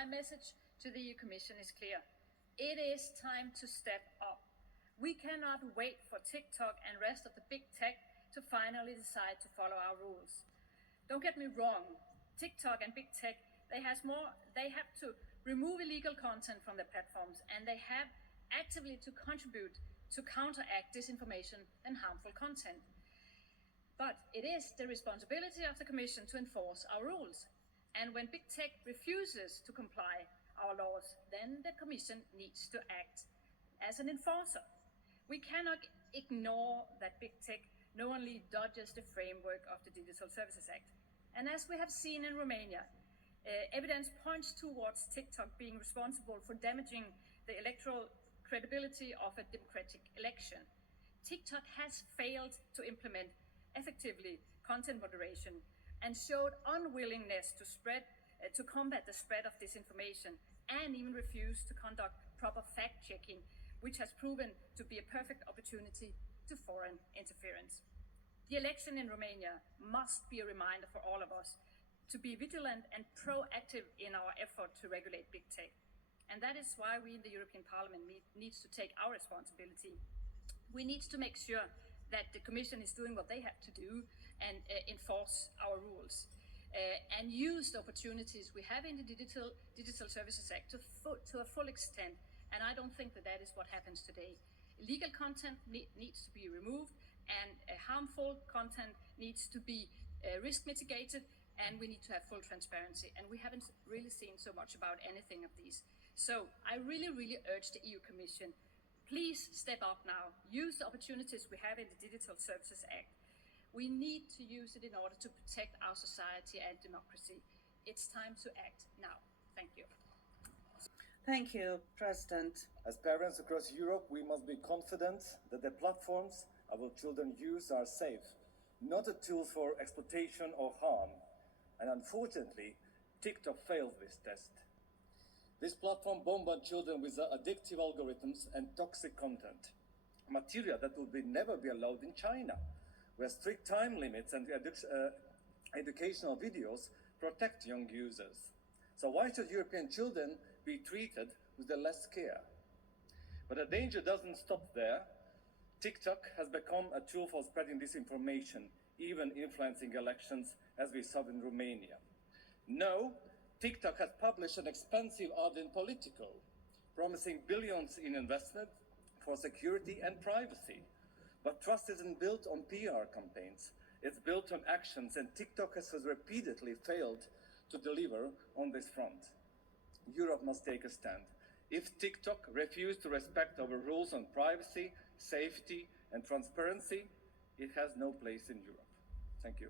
my message to the EU Commission is clear. It is time to step up. We cannot wait for TikTok and rest of the big tech to finally decide to follow our rules. Don't get me wrong, TikTok and big tech, they have to remove illegal content from their platforms, and they have actively to contribute to counteract disinformation and harmful content. But it is the responsibility of the Commission to enforce our rules. And when big tech refuses to comply our laws, then the Commission needs to act as an enforcer. We cannot ignore that big tech knowingly dodges the framework of the Digital Services Act. And as we have seen in Romania, evidence points towards TikTok being responsible for damaging the electoral credibility of a democratic election. TikTok has failed to implement effectively content moderation and showed unwillingness to combat the spread of disinformation, and even refused to conduct proper fact-checking, which has proven to be a perfect opportunity to foreign interference. The election in Romania must be a reminder for all of us to be vigilant and proactive in our effort to regulate big tech. And that is why we in the European Parliament need to take our responsibility. We need to make sure that the Commission is doing what they have to do and enforce our rules. And use the opportunities we have in the Digital Services Act to a full extent. And I don't think that is what happens today. Illegal content needs to be removed, and harmful content needs to be risk mitigated, and we need to have full transparency. And we haven't really seen so much about anything of these. So I really urge the EU Commission, please step up now. Use the opportunities we have in the Digital Services Act. We need to use it in order to protect our society and democracy. It's time to act now. Thank you. Thank you, President. As parents across Europe, we must be confident that the platforms our children use are safe, not a tool for exploitation or harm. And unfortunately, TikTok failed this test. This platform bombards children with addictive algorithms and toxic content, material that would never be allowed in China, where strict time limits and educational videos protect young users. So why should European children be treated with less care? But the danger doesn't stop there. TikTok has become a tool for spreading disinformation, even influencing elections, as we saw in Romania. No, TikTok has published an expensive ad in Politico, promising billions in investment for security and privacy. But trust isn't built on PR campaigns. It's built on actions, and TikTok has repeatedly failed to deliver on this front. Europe must take a stand. If TikTok refuses to respect our rules on privacy, safety, and transparency, it has no place in Europe. Thank you.